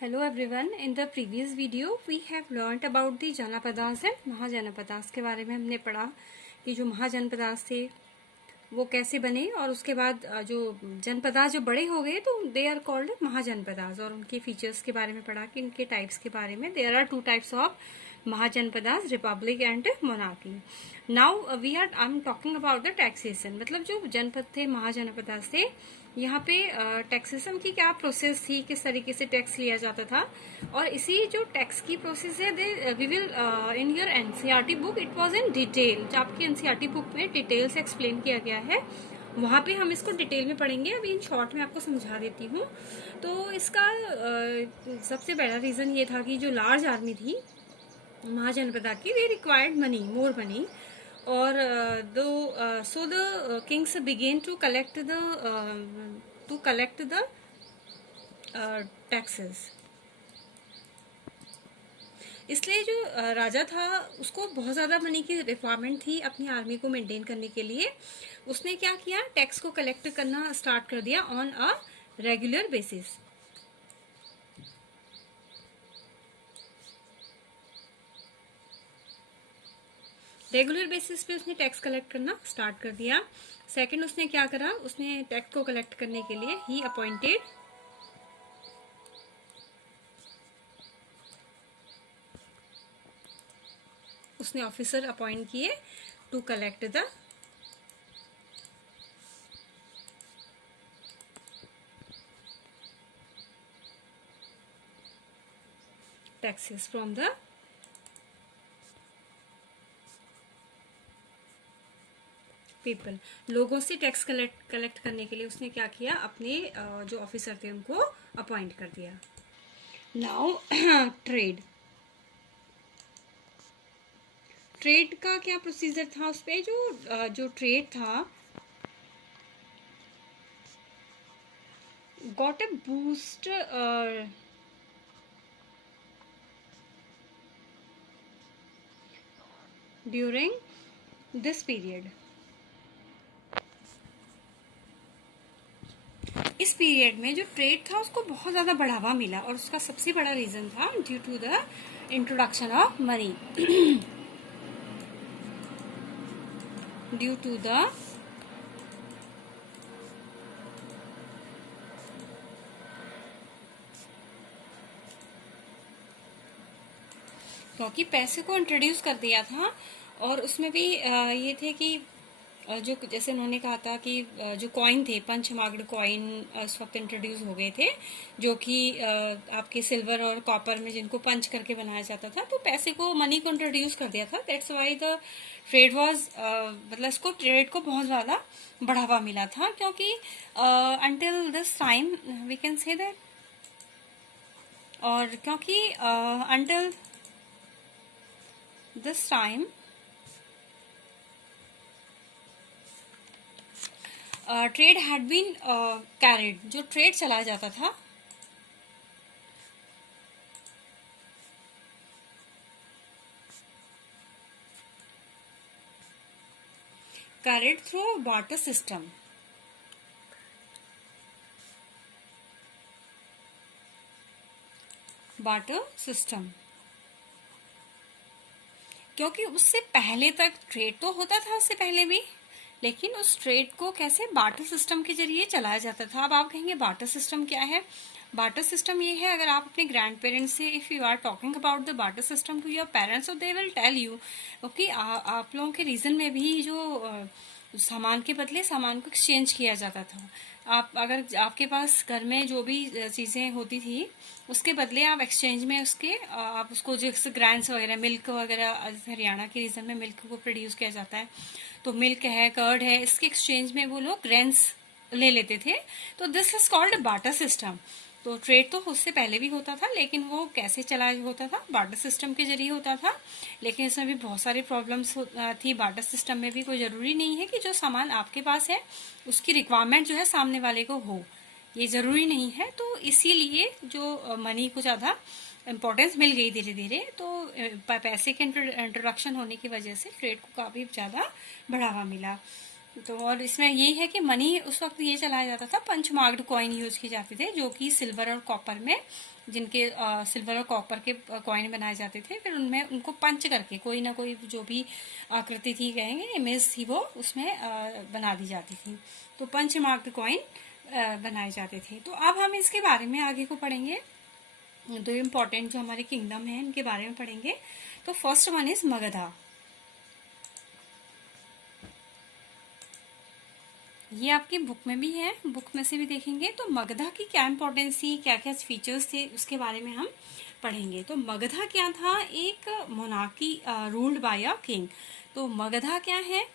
Hello everyone. In the previous video we have learnt about the Janapadas and mahajanapadas के बारे में हमने पढ़ा कि जो महाजनपदास थे वो कैसे बने और उसके बाद जो जनपदास जो बड़े हो गए तो दे आर कॉल्ड महाजनपदास और उनके फीचर्स के बारे में पढ़ा कि इनके टाइप्स के बारे में. There are two types of Mahajanapadas, republic and monarchy. Now I am talking about the taxation. मतलब जो जनपद थे, महाजनपदास थे, यहाँ पे टैक्सेशन की क्या प्रोसेस थी, किस तरीके से टैक्स लिया जाता था. और इसी जो टैक्स की प्रोसेस है we will in your NCERT book it was in detail. जो आपकी एनसीईआरटी बुक में डिटेल से एक्सप्लेन किया गया है वहां पे हम इसको डिटेल में पढ़ेंगे. अभी इन शॉर्ट में आपको समझा देती हूँ. तो इसका सबसे बड़ा रीजन ये था कि जो लार्ज आर्मी थी महाजनपदा की, they required money, more money. और so the kings began to collect the taxes. इसलिए जो राजा था उसको बहुत ज्यादा मनी की रिक्वायरमेंट थी अपनी आर्मी को मेंटेन करने के लिए. उसने क्या किया, टैक्स को कलेक्ट करना स्टार्ट कर दिया on a regular basis. Regular basis पे उसने टैक्स कलेक्ट करना स्टार्ट कर दिया. सेकंड उसने क्या करा, उसने टैक्स को कलेक्ट करने के लिए ही अपॉइंटेड उसने ऑफिसर अपॉइंट किए to collect the taxes from the people. लोगों से टैक्स कलेक्ट करने के लिए उसने क्या किया, अपने जो ऑफिसर थे उनको अपॉइंट कर दिया. Now trade. ट्रेड का क्या प्रोसीजर था उस पे, जो ट्रेड था got a boost during this period. इस पीरियड में जो ट्रेड था उसको बहुत ज्यादा बढ़ावा मिला और उसका सबसे बड़ा रीजन था due to the introduction of money. Due to the क्योंकि पैसे को इंट्रोड्यूस कर दिया था. और उसमें भी ये थे कि जो जैसे उन्होंने कहा था कि जो कॉइन थे, पंचमार्क्ड कॉइन उस वक्त इंट्रोड्यूस हो गए थे, जो कि आपके सिल्वर और कॉपर में जिनको पंच करके बनाया जाता था. तो पैसे को, मनी को इंट्रोड्यूस कर दिया था. That's why the trade was, मतलब इसको ट्रेड को बहुत ज्यादा बढ़ावा मिला था. क्योंकि until this time we can say that, और क्योंकि until this time trade had been carried. जो ट्रेड चलाया जाता था carried through barter system. Barter system क्योंकि उससे पहले तक ट्रेड तो होता था, उससे पहले भी, लेकिन उस ट्रेड को कैसे बार्टर सिस्टम के जरिए चलाया जाता था. अब आप कहेंगे बार्टर सिस्टम क्या है. बार्टर सिस्टम ये है, अगर आप अपने ग्रैंड पेरेंट्स से if you are talking about the barter system to your parents, so they will tell you. Okay, आप लोगों के रीजन में भी जो सामान के बदले सामान को एक्सचेंज किया जाता था. आप अगर आपके पास घर में जो भी चीजें होती थी उसके बदले आप एक्सचेंज में उसके आप उसको, जैसे ग्रैंड्स वगैरह, मिल्क वगैरह, हरियाणा के रीजन में मिल्क को प्रोड्यूस किया जाता है, तो मिल्क है, कर्ड है, इसके एक्सचेंज में वो लोग ग्रेन्स ले लेते थे. तो this is called barter system. तो ट्रेड तो उससे पहले भी होता था, लेकिन वो कैसे चला होता था, बार्टर सिस्टम के जरिए होता था. लेकिन इसमें भी बहुत सारी प्रॉब्लम्स थी. बार्टर सिस्टम में भी कोई जरूरी नहीं है कि जो सामान आपके पास है उसकी रिक्वायरमेंट जो है सामने वाले को हो, ये जरूरी नहीं है. तो इसीलिए जो मनी को ज्यादा इम्पोर्टेंस मिल गई धीरे धीरे. तो पैसे के इंट्रोडक्शन होने की वजह से ट्रेड को काफी ज्यादा बढ़ावा मिला. तो और इसमें ये है कि मनी उस वक्त ये चलाया जाता था, पंच मार्क्ड कॉइन यूज की जाती थे जो कि सिल्वर और कॉपर में जिनके सिल्वर और कॉपर के कॉइन बनाए जाते थे, फिर उनमें उनको पंच करके कोई ना कोई जो भी आकृति थी, कहेंगे इमेज थी, वो उसमें बना दी जाती थी। तो पंच मार्क्ड कॉइन बनाए जाते थे। तो अब हम इसके बारे में आगे को पढ़ेंगे। दो इम्पोर्टेंट जो हमारे किंगडम है इनके बारे में पढ़ेंगे। तो फर्स्ट वन इज मगधा। ये आपकी बुक में भी है, बुक में से भी देखेंगे। तो मगधा की क्या इंपॉर्टेंस थी, क्या क्या फीचर्स थे, उसके बारे में हम पढ़ेंगे। तो मगधा क्या था, एक monarchy ruled by a king. तो मगधा क्या है,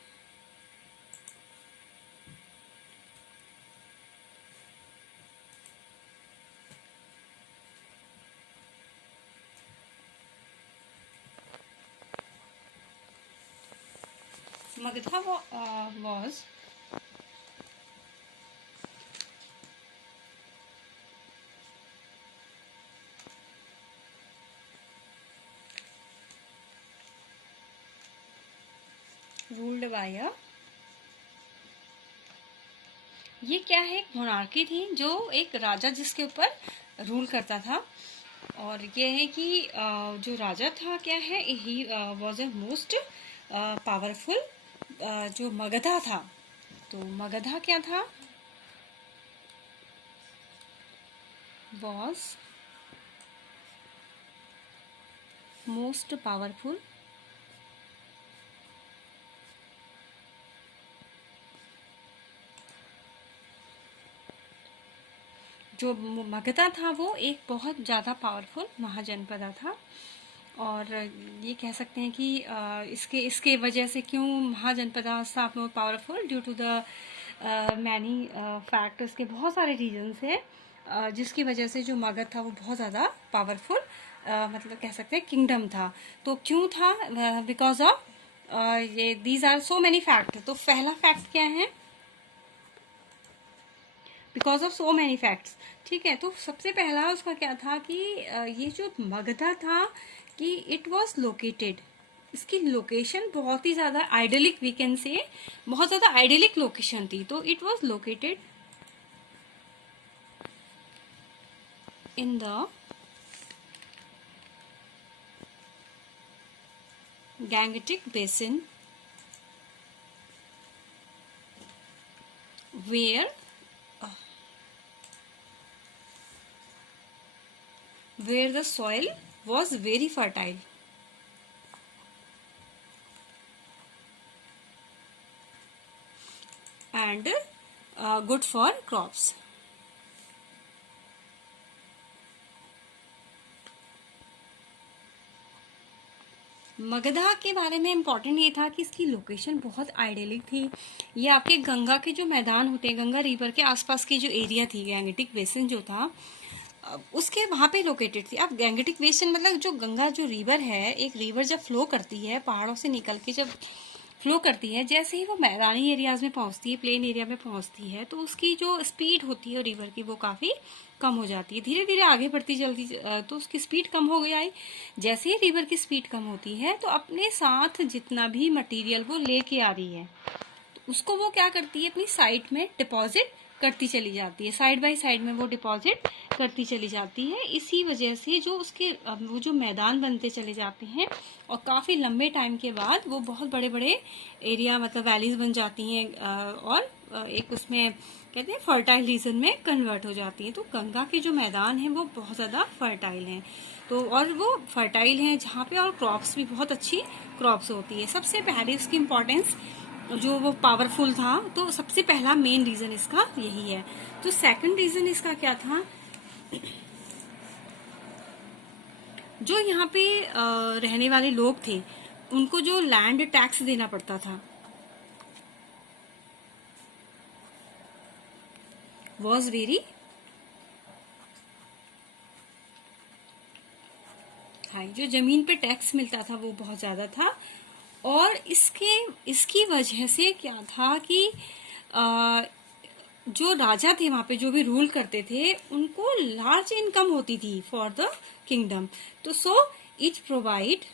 मगधा was रूल्ड बाय अ, ये क्या है, एक मोनार्की थी, जो एक राजा जिसके ऊपर रूल करता था। और ये है कि जो राजा था क्या है, he was a most powerful जो मगधा था। तो मगधा क्या था, वॉज मोस्ट पावरफुल जो मगधा था वो एक बहुत ज़्यादा पावरफुल महाजनपदा था। और ये कह सकते हैं कि इसके इसके वजह से क्यों महाजनपदा था more powerful, due to the many factors के बहुत सारे रीजन्स है, जिसकी वजह से जो मगध था वो बहुत ज़्यादा पावरफुल मतलब कह सकते हैं किंगडम था। तो क्यों था, बिकॉज ऑफ ये these are so many fact. तो पहला फैक्ट क्या है, because of so many facts. ठीक है, तो सबसे पहला उसका क्या था कि ये जो मगधा था कि इट वॉज लोकेटेड, इसकी लोकेशन बहुत ही ज्यादा आइडलिक, वी कैन से बहुत ज्यादा आइडलिक लोकेशन थी। तो it was located in the Gangetic basin where the soil was very fertile and good for crops. Magadha के बारे में इम्पोर्टेंट ये था कि इसकी लोकेशन बहुत आइडियलिक थी। ये आपके गंगा के जो मैदान होते हैं, गंगा रिवर के आसपास की जो एरिया थी, गैंगटिक बेसिन जो था उसके वहां पे लोकेटेड थी। अब गैंगटिक बेसिन मतलब जो गंगा जो रिवर है, एक रिवर जब फ्लो करती है पहाड़ों से निकल के, जब फ्लो करती है, जैसे ही वो मैदानी एरियाज में पहुंचती है, प्लेन एरिया में पहुंचती है, तो उसकी जो स्पीड होती है रिवर की वो काफी कम हो जाती है, धीरे धीरे आगे बढ़ती चलती, तो उसकी स्पीड कम हो गई। जैसे ही रिवर की स्पीड कम होती है तो अपने साथ जितना भी मटेरियल वो लेके आ रही है, तो उसको वो क्या करती है, अपनी साइड में डिपॉजिट करती चली जाती है, साइड बाय साइड में वो डिपॉजिट करती चली जाती है। इसी वजह से जो उसके वो जो मैदान बनते चले जाते हैं, और काफ़ी लंबे टाइम के बाद वो बहुत बड़े बड़े एरिया मतलब वैलीज बन जाती हैं, और एक उसमें कहते हैं फर्टाइल रीजन में कन्वर्ट हो जाती है। तो गंगा के जो मैदान हैं वो बहुत ज़्यादा फर्टाइल हैं, तो और वो फर्टाइल हैं जहाँ पे, और क्रॉप्स भी बहुत अच्छी क्रॉप्स होती है। सबसे पहले उसकी इम्पोर्टेंस जो वो पावरफुल था, तो सबसे पहला मेन रीजन इसका यही है। तो सेकंड रीजन इसका क्या था, जो यहाँ पे रहने वाले लोग थे उनको जो लैंड टैक्स देना पड़ता था वॉज वेरी हाई, जो जमीन पे टैक्स मिलता था वो बहुत ज्यादा था। और इसकी वजह से क्या था कि जो राजा थे वहां पे, जो भी रूल करते थे, उनको लार्ज इनकम होती थी फॉर द किंगडम। तो so it provide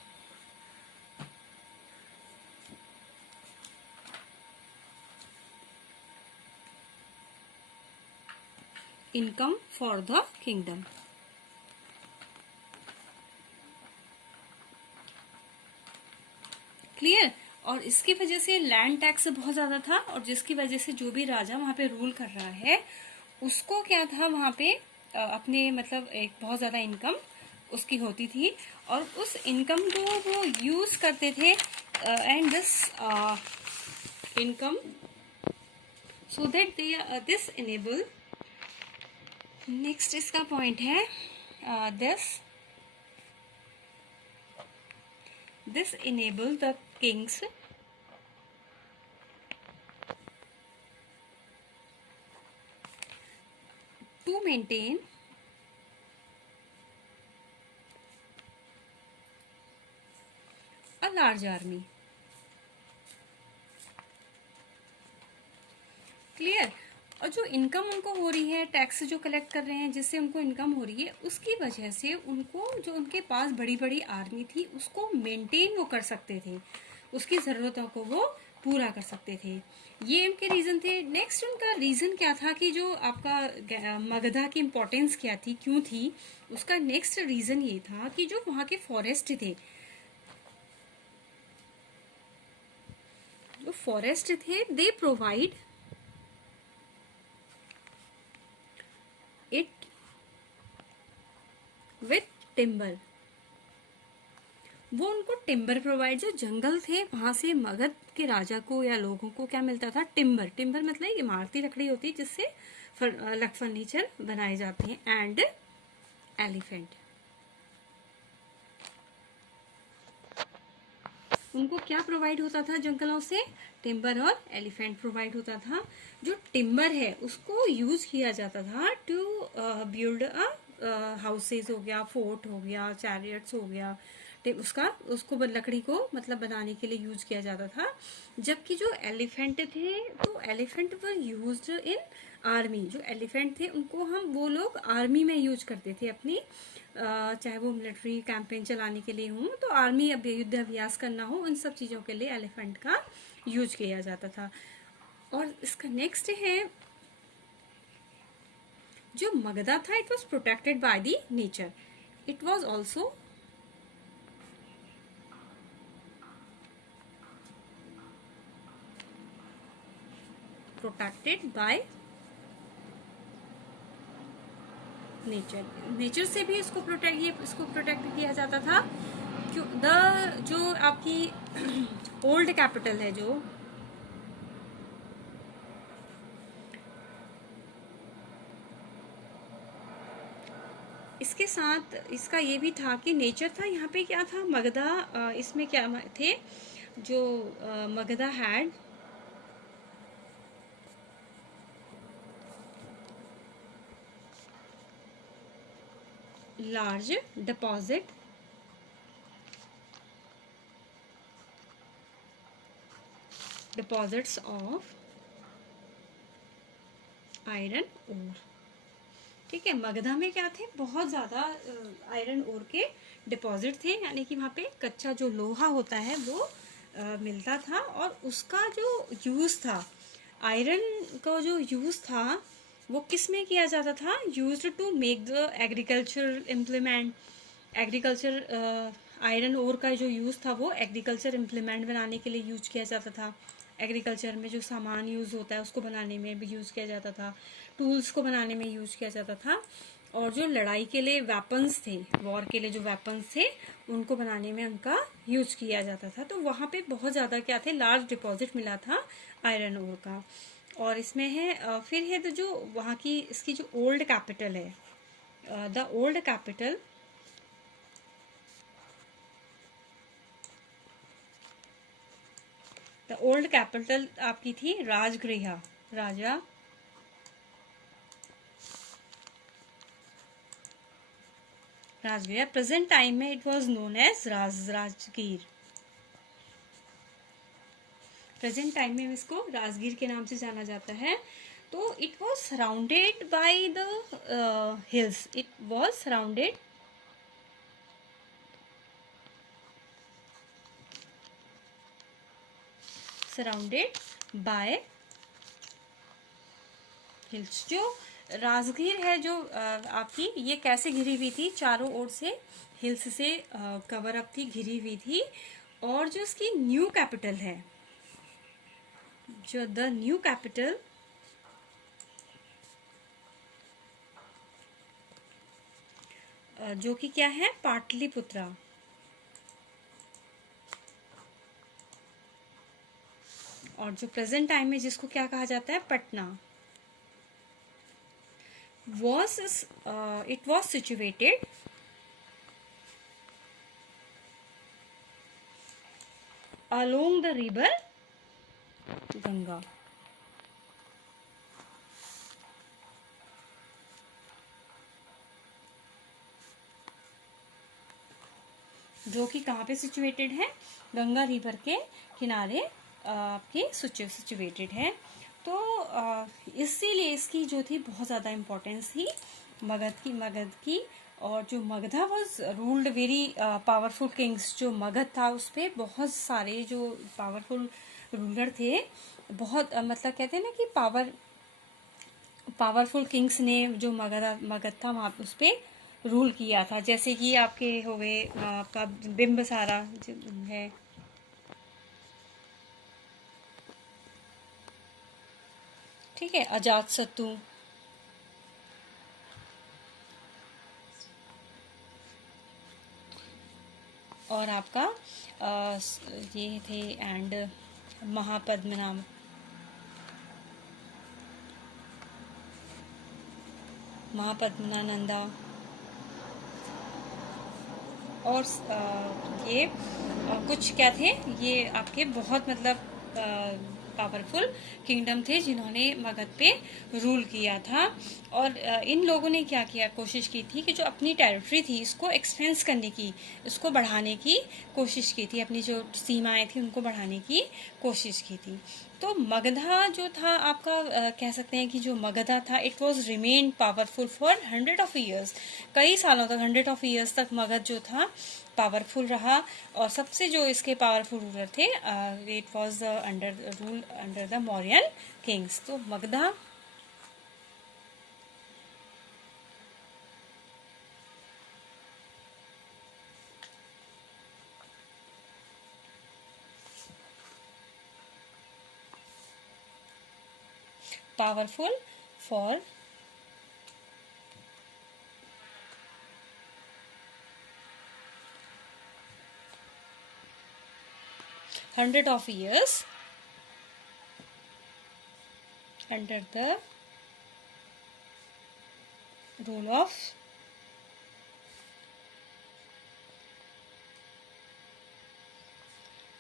income for the kingdom. Clear. और इसकी वजह से लैंड टैक्स बहुत ज्यादा था, और जिसकी वजह से जो भी राजा वहां पे रूल कर रहा है उसको क्या था, वहां पे अपने मतलब एक बहुत ज्यादा इनकम उसकी होती थी, और उस इनकम को वो यूज करते थे, and this income so that they this enable. Next इसका पॉइंट है this enable the Kings to maintain a large army। Clear. और जो इनकम उनको हो रही है, टैक्स जो कलेक्ट कर रहे हैं जिससे उनको इनकम हो रही है, उसकी वजह से उनको जो उनके पास बड़ी बड़ी आर्मी थी उसको मेंटेन वो कर सकते थे, उसकी जरूरतों को वो पूरा कर सकते थे। ये उनके रीजन थे। नेक्स्ट उनका रीजन क्या था कि जो आपका मगधा की इम्पोर्टेंस क्या थी, क्यों थी, उसका नेक्स्ट रीजन ये था कि जो वहां के फॉरेस्ट थे, जो फॉरेस्ट थे, they provide it with timber. वो उनको टिम्बर प्रोवाइड, जो जंगल थे वहां से मगध के राजा को या लोगों को क्या मिलता था, टिम्बर। टिम्बर मतलब इमारती लकड़ी होती है जिससे फर्नीचर बनाए जाते हैं। एंड एलिफेंट, उनको क्या प्रोवाइड होता था जंगलों से, टिम्बर और एलिफेंट प्रोवाइड होता था। जो टिम्बर है उसको यूज किया जाता था टू बिल्ड हाउसेज हो गया, फोर्ट हो गया, चैरियट्स हो गया, उसको लकड़ी को मतलब बनाने के लिए यूज किया जाता था। जबकि जो एलिफेंट थे, तो elephant were used in army. जो एलिफेंट थे उनको वो लोग आर्मी में यूज करते थे अपनी, चाहे वो मिलिट्री कैंपेन चलाने के लिए हो, तो आर्मी युद्ध अभ्यास करना हो, उन सब चीजों के लिए एलिफेंट का यूज किया जाता था। और इसका नेक्स्ट है जो मगधा था, it was protected by the nature. It was also protected by nature. Nature से भी इसको प्रोटेक्ट किया जाता था। क्यों, जो आपकी ओल्ड कैपिटल है, जो इसके साथ इसका ये भी था कि नेचर था यहाँ पे, क्या था मगधा, इसमें क्या थे, जो Magadha had large deposits of iron ore. ठीक है, मगधा में क्या थे, बहुत ज्यादा आयरन ओर के डिपॉजिट थे, यानी कि वहां पे कच्चा जो लोहा होता है वो मिलता था। और उसका जो यूज था, आयरन का जो यूज था, वो किस में किया जाता था, used to make the agriculture implement. Agriculture iron ore का जो यूज था वो एग्रीकल्चर इम्प्लीमेंट बनाने के लिए यूज किया जाता था। एग्रीकल्चर में जो सामान यूज होता है उसको बनाने में भी यूज किया जाता था, टूल्स को बनाने में यूज किया जाता था। और जो लड़ाई के लिए वेपन्स थे, वॉर के लिए जो वेपन्स थे, उनको बनाने में उनका यूज किया जाता था। तो वहां पे बहुत ज्यादा क्या थे, लार्ज डिपॉजिट मिला था आयरन ओर का। और इसमें है फिर है तो जो वहां की इसकी जो ओल्ड कैपिटल है, द ओल्ड कैपिटल आपकी थी राजगृह, राजा राजगीर। प्रेजेंट टाइम में it was known as Rajgir. Present time में इसको राजगीर के नाम से जाना जाता है। तो it was surrounded by the hills. It was surrounded by hills. जो राजगीर है, जो आपकी ये कैसे घिरी हुई थी, चारों ओर से हिल्स से कवर अप थी, घिरी हुई थी। और जो इसकी न्यू कैपिटल है, जो द न्यू कैपिटल जो कि क्या है, पाटलिपुत्रा। और जो प्रेजेंट टाइम में जिसको क्या कहा जाता है, Patna. It was situated along the river Ganga. जो कि कहाँ पे सिचुएटेड है, गंगा रिवर के किनारे आपके सिचुएटेड है। तो इसीलिए इसकी जो थी बहुत ज़्यादा इम्पोर्टेंस थी मगध की। और जो Magadha was ruled very powerful Kings, जो मगध था उस पर बहुत सारे जो पावरफुल रूलर थे, बहुत मतलब कहते हैं ना कि पावरफुल किंग्स ने जो मगध था वहाँ उस पर रूल किया था। जैसे कि आपके हो गए आपका बिंबिसारा है, ठीक है, अजातशत्रु, और आपका ये थे एंड महापद्मनाभ, महापद्मनानंदा। और ये कुछ क्या थे, ये आपके बहुत मतलब पावरफुल किंगडम थे जिन्होंने मगध पे रूल किया था। और इन लोगों ने क्या किया, कोशिश की थी कि जो अपनी टेरिटरी थी इसको एक्सपेंस करने की, इसको बढ़ाने की कोशिश की थी, अपनी जो सीमाएं थी उनको बढ़ाने की कोशिश की थी। तो मगधा जो था आपका कह सकते हैं कि जो मगधा था, it was remain powerful for 100 years। कई सालों तक, 100 years तक मगध जो था पावरफुल रहा। और सबसे जो इसके पावरफुल रूलर थे, it was under the Mauryan Kings. तो Magadha powerful for 100 years under the rule of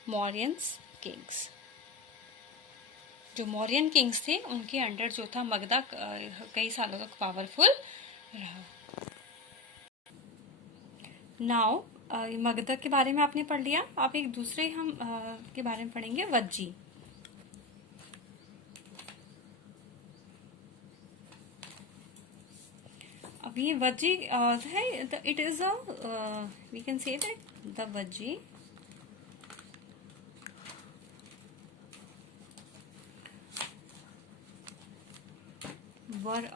Mauryan kings। जो मौर्यन किंग्स थे उनके अंडर जो था मगधा कई सालों तक पावरफुल रहा। नाउ मगधा के बारे में आपने पढ़ लिया, आप एक दूसरे हम के बारे में पढ़ेंगे, वज्जी। अब ये वज्जी है, it is we can say that the Vajji were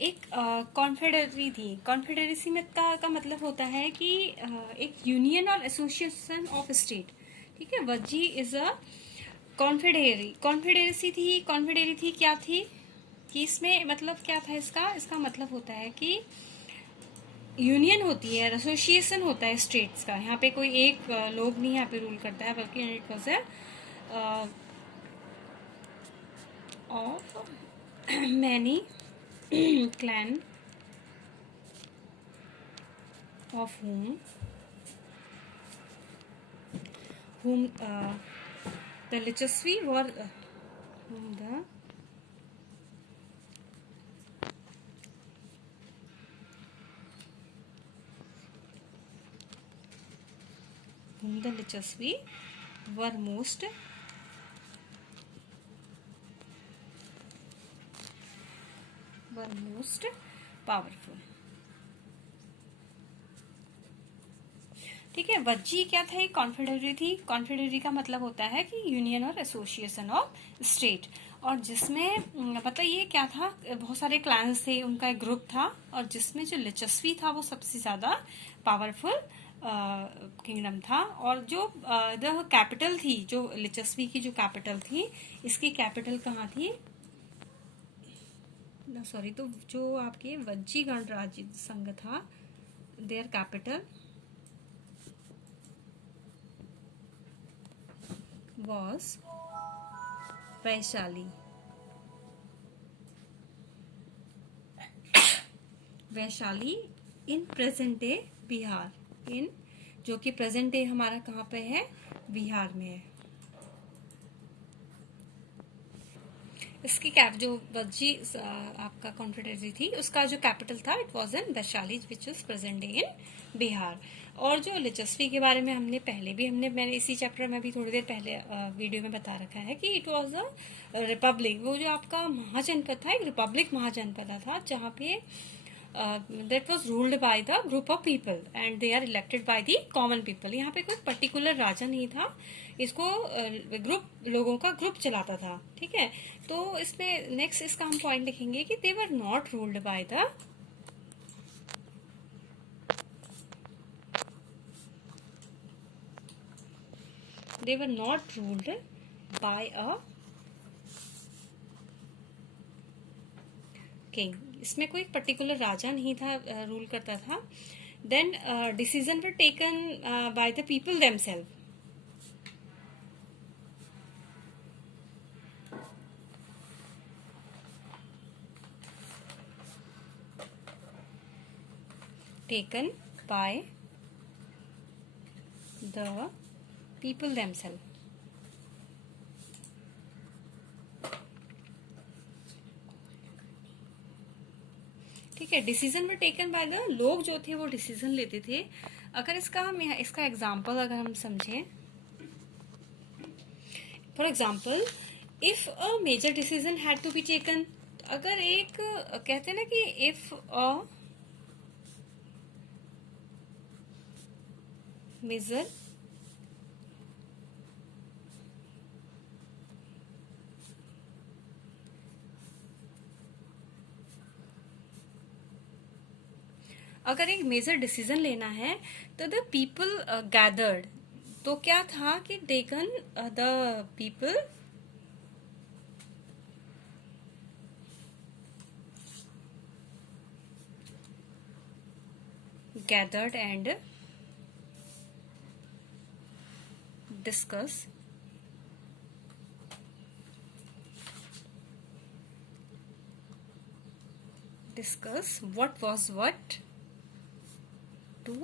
एक कॉन्फेडरेसी थी। कॉन्फेडरेसी में का मतलब होता है कि एक यूनियन और एसोसिएशन ऑफ स्टेट, ठीक है। वज्जी इज अ कॉन्फेडरेसी थी क्या थी कि इसमें मतलब क्या था, इसका मतलब होता है कि यूनियन होती है, एसोसिएशन होता है स्टेट्स का। यहाँ पे कोई एक लोग नहीं यहाँ पे रूल करता है, बल्कि it was of many clan of whom the Lichasvi were whom the Lichasvi were most powerful, ठीक है। वज्जी क्या था, एक कॉन्फेडरेसी थी। कॉन्फेडरेसी का मतलब होता है कि यूनियन और एसोसिएशन ऑफ स्टेट। और जिसमें मतलब ये क्या था, बहुत सारे क्लैंस थे, उनका एक ग्रुप था, और जिसमें जो लिचस्वी था वो सबसे ज्यादा पावरफुल किंगडम था। और जो द कैपिटल थी, जो लिचस्वी की जो कैपिटल थी, इसकी कैपिटल कहाँ थी, सॉरी, तो जो आपके वज्जी गणराज्य संघ था, their capital was Vaishali. Vaishali in present day Bihar, in जो कि प्रेजेंट डे हमारा कहाँ पे है, बिहार में है। इसकी कैप जो वज्जी आपका कॉन्फेडरेसी थी, उसका जो कैपिटल था, it was in Vaishali which is present day in Bihar. और जो लिचस्वी के बारे में हमने पहले भी मैंने इसी चैप्टर में भी थोड़ी देर पहले वीडियो में बता रखा है कि इट वाज अ रिपब्लिक। वो जो आपका महाजनपद था, एक रिपब्लिक महाजनपद था, जहाँ पे that was ruled by the group of people and they are elected by the common people। यहाँ पे कोई पर्टिकुलर राजा नहीं था, इसको ग्रुप लोगों का ग्रुप चलाता था, ठीक है। तो इसमें नेक्स्ट इसका हम पॉइंट लिखेंगे कि they were not ruled by the a king. इसमें कोई पर्टिकुलर राजा नहीं था रूल करता था। Then decision were taken by the people themselves. Taken by the people themselves, ठीक है। Decision were taken by the, लोग जो थे वो डिसीजन लेते थे। अगर इसका एग्जाम्पल अगर हम समझें, for example if a major decision had to be taken, अगर एक कहते हैं ना कि इफ अ मेजर अगर एक मेजर डिसीजन लेना है तो द पीपल गैदर्ड, तो क्या था कि taken the people gathered and discuss what was what to